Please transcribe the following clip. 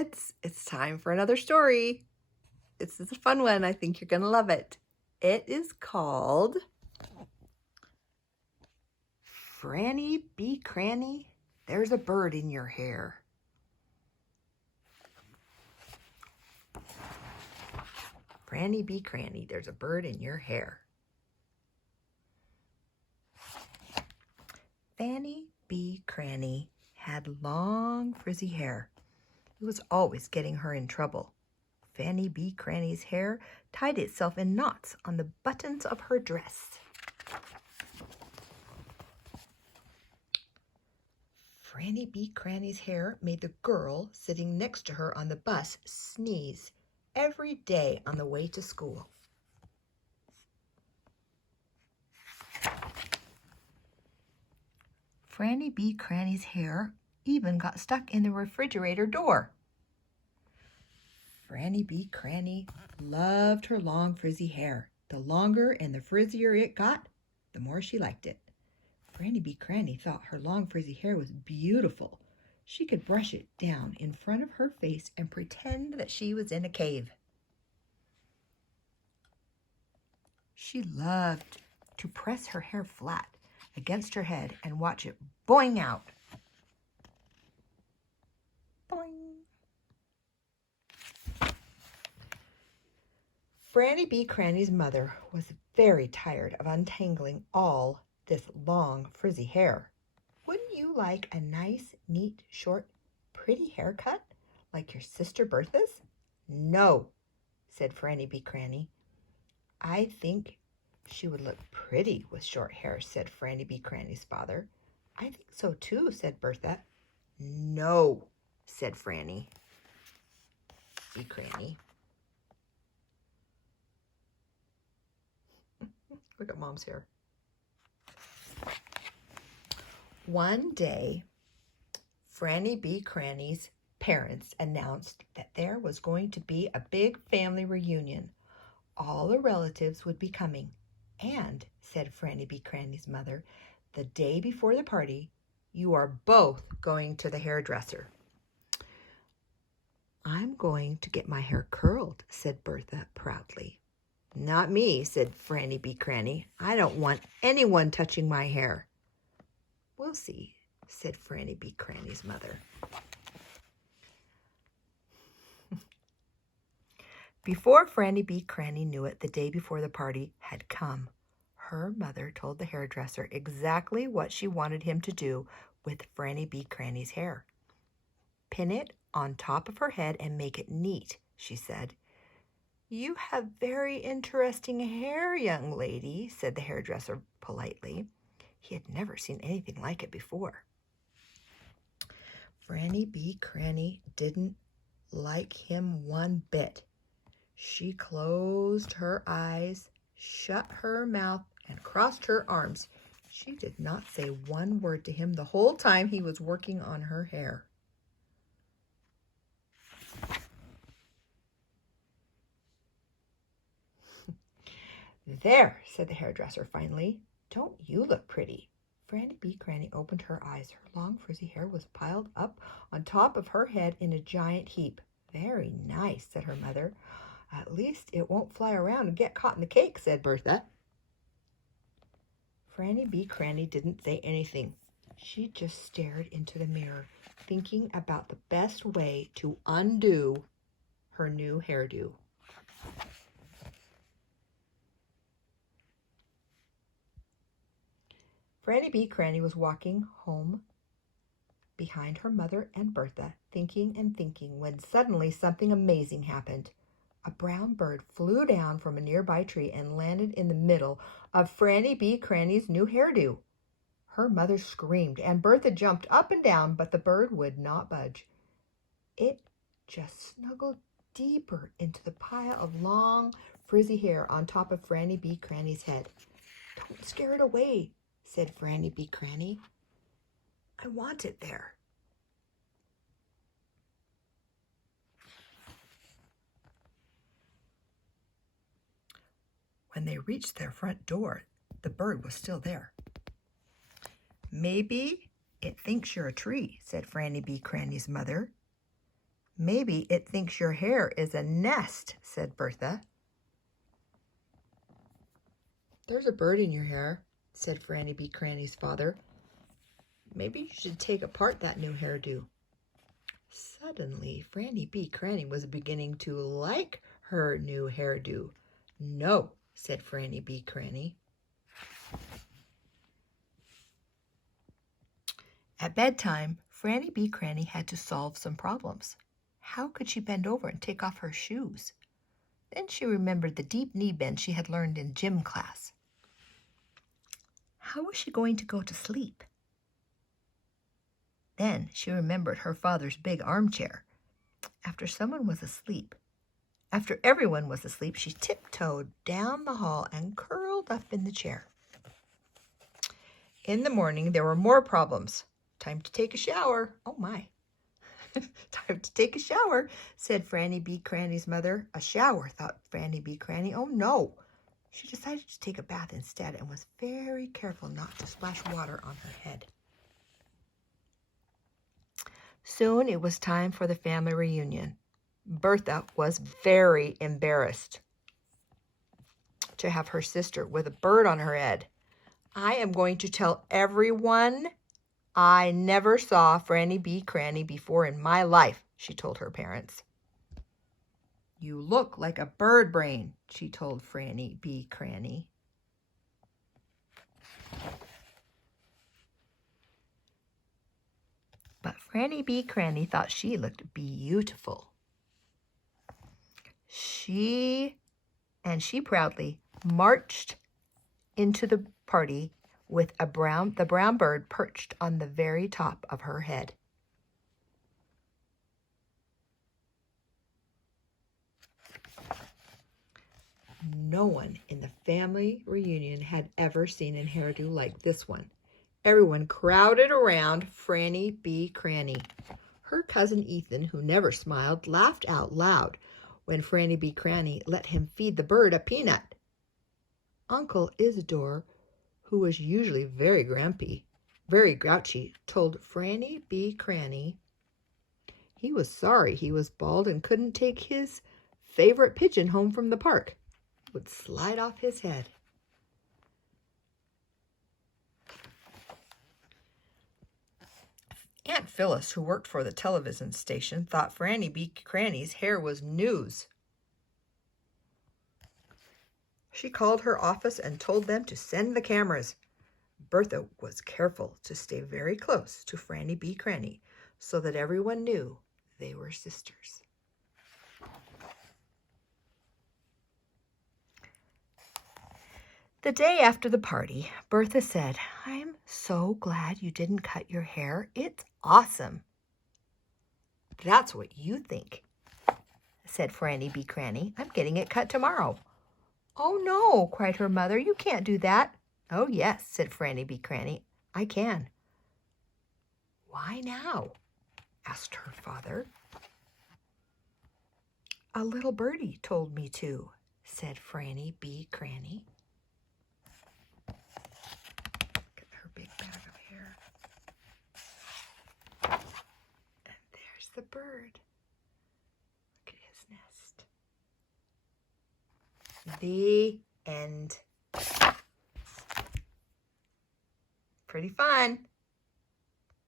It's time for another story. This is a fun one. I think you're going to love it. It is called Franny B. Kranny, There's a Bird in Your Hair. Franny B. Kranny, there's a bird in your hair. Fanny B. Kranny had long, frizzy hair. It was always getting her in trouble. Fanny B. Kranny's hair tied itself in knots on the buttons of her dress. Franny B. Kranny's hair made the girl sitting next to her on the bus sneeze every day on the way to school. Franny B. Kranny's hair even got stuck in the refrigerator door. Franny B. Kranny loved her long frizzy hair. The longer and the frizzier it got, the more she liked it. Franny B. Kranny thought her long frizzy hair was beautiful. She could brush it down in front of her face and pretend that she was in a cave. She loved to press her hair flat against her head and watch it boing out. Boing. Franny B. Kranny's mother was very tired of untangling all this long, frizzy hair. Wouldn't you like a nice, neat, short, pretty haircut like your sister Bertha's? No, said Franny B. Kranny. I think she would look pretty with short hair, said Franny B. Kranny's father. I think so too, said Bertha. No, said Franny B. Kranny. Look at Mom's hair. One day, Franny B. Kranny's parents announced that there was going to be a big family reunion. All the relatives would be coming. And, said Franny B. Kranny's mother, the day before the party, you are both going to the hairdresser. I'm going to get my hair curled, said Bertha proudly. Not me, said Franny B. Kranny. I don't want anyone touching my hair. We'll see, said Franny B. Kranny's mother. Before Franny B. Kranny knew it, the day before the party had come. Her mother told the hairdresser exactly what she wanted him to do with Franny B. Kranny's hair. Pin it on top of her head and make it neat, she said. You have very interesting hair, young lady, said the hairdresser politely. He had never seen anything like it before. Franny B. Kranny didn't like him one bit. She closed her eyes, shut her mouth, and crossed her arms. She did not say one word to him the whole time he was working on her hair. There, said the hairdresser finally. Don't you look pretty? Franny B. Kranny opened her eyes. Her long frizzy hair was piled up on top of her head in a giant heap. Very nice, said her mother. At least it won't fly around and get caught in the cake, said Bertha. Franny B. Kranny didn't say anything. She just stared into the mirror, thinking about the best way to undo her new hairdo. Franny B. Kranny was walking home behind her mother and Bertha, thinking and thinking, when suddenly something amazing happened. A brown bird flew down from a nearby tree and landed in the middle of Franny B. Kranny's new hairdo. Her mother screamed, and Bertha jumped up and down, but the bird would not budge. It just snuggled deeper into the pile of long, frizzy hair on top of Franny B. Kranny's head. Don't scare it away, said Franny B. Kranny. I want it there. When they reached their front door, the bird was still there. Maybe it thinks you're a tree, said Franny B. Kranny's mother. Maybe it thinks your hair is a nest, said Bertha. There's a bird in your hair, said Franny B. Kranny's father. Maybe you should take apart that new hairdo. Suddenly, Franny B. Kranny was beginning to like her new hairdo. No, said Franny B. Kranny. At bedtime, Franny B. Kranny had to solve some problems. How could she bend over and take off her shoes? Then she remembered the deep knee bend she had learned in gym class. How was she going to go to sleep? Then she remembered her father's big armchair. After everyone was asleep, she tiptoed down the hall and curled up in the chair. In the morning, there were more problems. Time to take a shower. Oh, my. Time to take a shower, said Franny B. Kranny's mother. A shower, thought Franny B. Kranny. Oh, no. She decided to take a bath instead and was very careful not to splash water on her head. Soon it was time for the family reunion. Bertha was very embarrassed to have her sister with a bird on her head. I am going to tell everyone I never saw Franny B. Kranny before in my life, she told her parents. You look like a bird brain, she told Franny B. Kranny. But Franny B. Kranny thought she looked beautiful. She proudly marched into the party with the brown bird perched on the very top of her head. No one in the family reunion had ever seen a hairdo like this one. Everyone crowded around Franny B. Kranny. Her cousin Ethan, who never smiled, laughed out loud when Franny B. Kranny let him feed the bird a peanut. Uncle Isidore, who was usually very grouchy, told Franny B. Kranny he was sorry he was bald and couldn't take his favorite pigeon home from the park. It would slide off his head. Aunt Phyllis, who worked for the television station, thought Franny B. Kranny's hair was news. She called her office and told them to send the cameras. Bertha was careful to stay very close to Franny B. Kranny so that everyone knew they were sisters. The day after the party, Bertha said, I'm so glad you didn't cut your hair. It's awesome. That's what you think, said Franny B. Kranny. I'm getting it cut tomorrow. Oh, no, cried her mother. You can't do that. Oh, yes, said Franny B. Kranny. I can. Why now? Asked her father. A little birdie told me to, said Franny B. Kranny. Big bag of hair. And there's the bird. Look at his nest. The end. Pretty fun.